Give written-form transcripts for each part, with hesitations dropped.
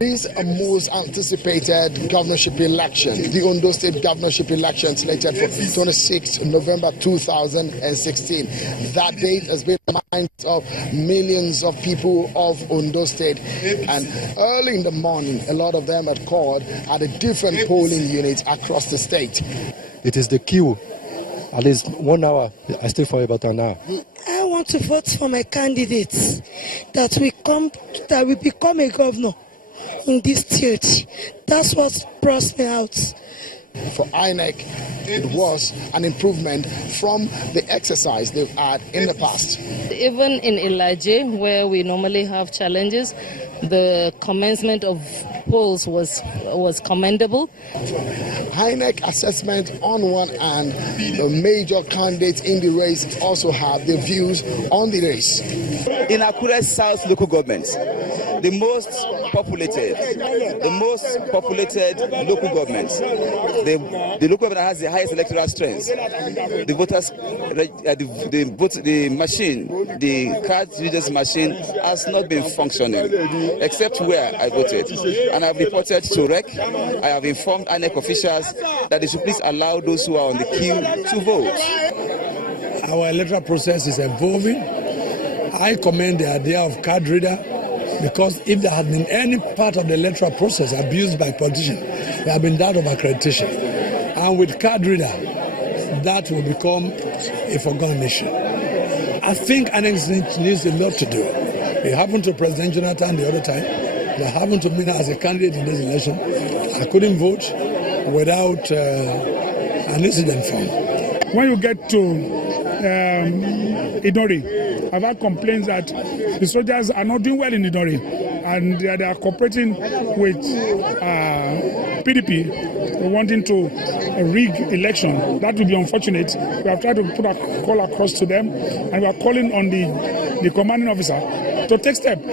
This is a most anticipated governorship election, the Ondo State governorship election slated for 26 November 2016. That date has been in the minds of millions of people of Ondo State. And early in the morning, a lot of them had called at the different polling units across the state. It is the queue. At least 1 hour. I stay for about an hour. I want to vote for my candidates that will become a governor in this state. That's what brought me out. For INEC, it was an improvement from the exercise they've had in the past. Even in Elijah, where we normally have challenges, the commencement of polls was commendable. INEC assessment on one hand, the major candidates in the race also have their views on the race. In Akure South local government, the most populated local government, the local government that has the highest electoral strength. The voters, the machine, the card readers machine has not been functioning, except where I voted. And I've reported to REC. I have informed INEC officials that they should please allow those who are on the queue to vote. Our electoral process is evolving. I commend the idea of card reader, because if there had been any part of the electoral process abused by politicians, there have been that of accreditation. And with card reader, that will become a forgotten issue. I think INEC needs a lot to do. It happened to President Jonathan the other time. That happened to me as a candidate in this election. I couldn't vote without an incident form. When you get to Idori, I've had complaints that the soldiers are not doing well in Idori, and they are cooperating with PDP, wanting to rig election. That will be unfortunate. We have tried to put a call across to them, and we are calling on the commanding officer to take steps.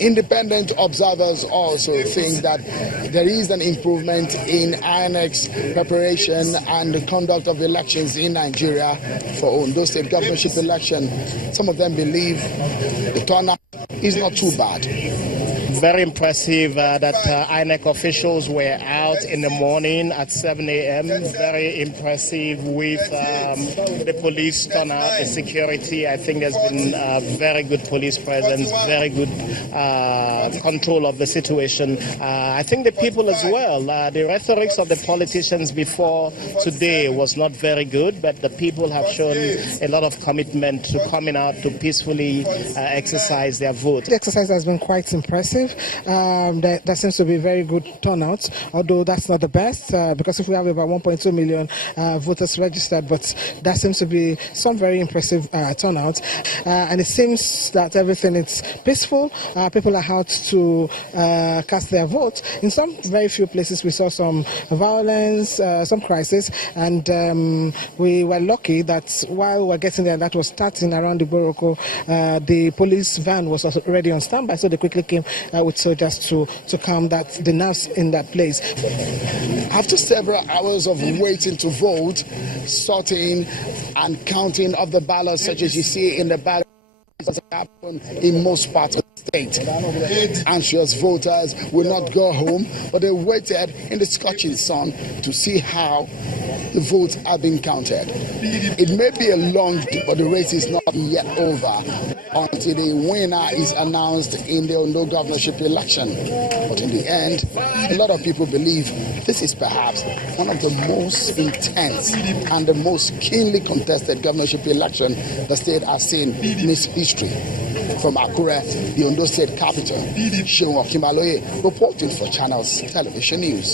Independent observers also think that there is an improvement in INEC's preparation and the conduct of elections in Nigeria for Ondo State governorship election. Some of them believe the turnout is not too bad. Very impressive that INEC officials were out in the morning at 7 a.m. Very impressive with the police turnout, the security. I think there's been very good police presence, very good control of the situation. I think the people as well, the rhetorics of the politicians before today was not very good, but the people have shown a lot of commitment to coming out to peacefully exercise their vote. The exercise has been quite impressive. There seems to be very good turnout, although that's not the best, because if we have about 1.2 million voters registered, but that seems to be some very impressive turnout. And it seems that everything is peaceful. People are out to cast their vote. In some very few places, we saw some violence, some crisis, and we were lucky that while we were getting there, that was starting around the Boroko, the police van was already on standby, so they quickly came with soldiers to calm the nerves in that place. After several hours of waiting to vote, sorting and counting of the ballots, such as you see in the ballot, has happened in most parts of the state. Anxious voters will not go home, but they waited in the scorching sun to see how the votes are being counted. It may be a long day, but the race is not yet over until the winner is announced in the Ondo governorship election. But in the end, a lot of people believe this is perhaps one of the most intense and the most keenly contested governorship election the state has seen in its history. From Akure, the Ondo State capital, Seun Okimaloye reporting for Channels Television News.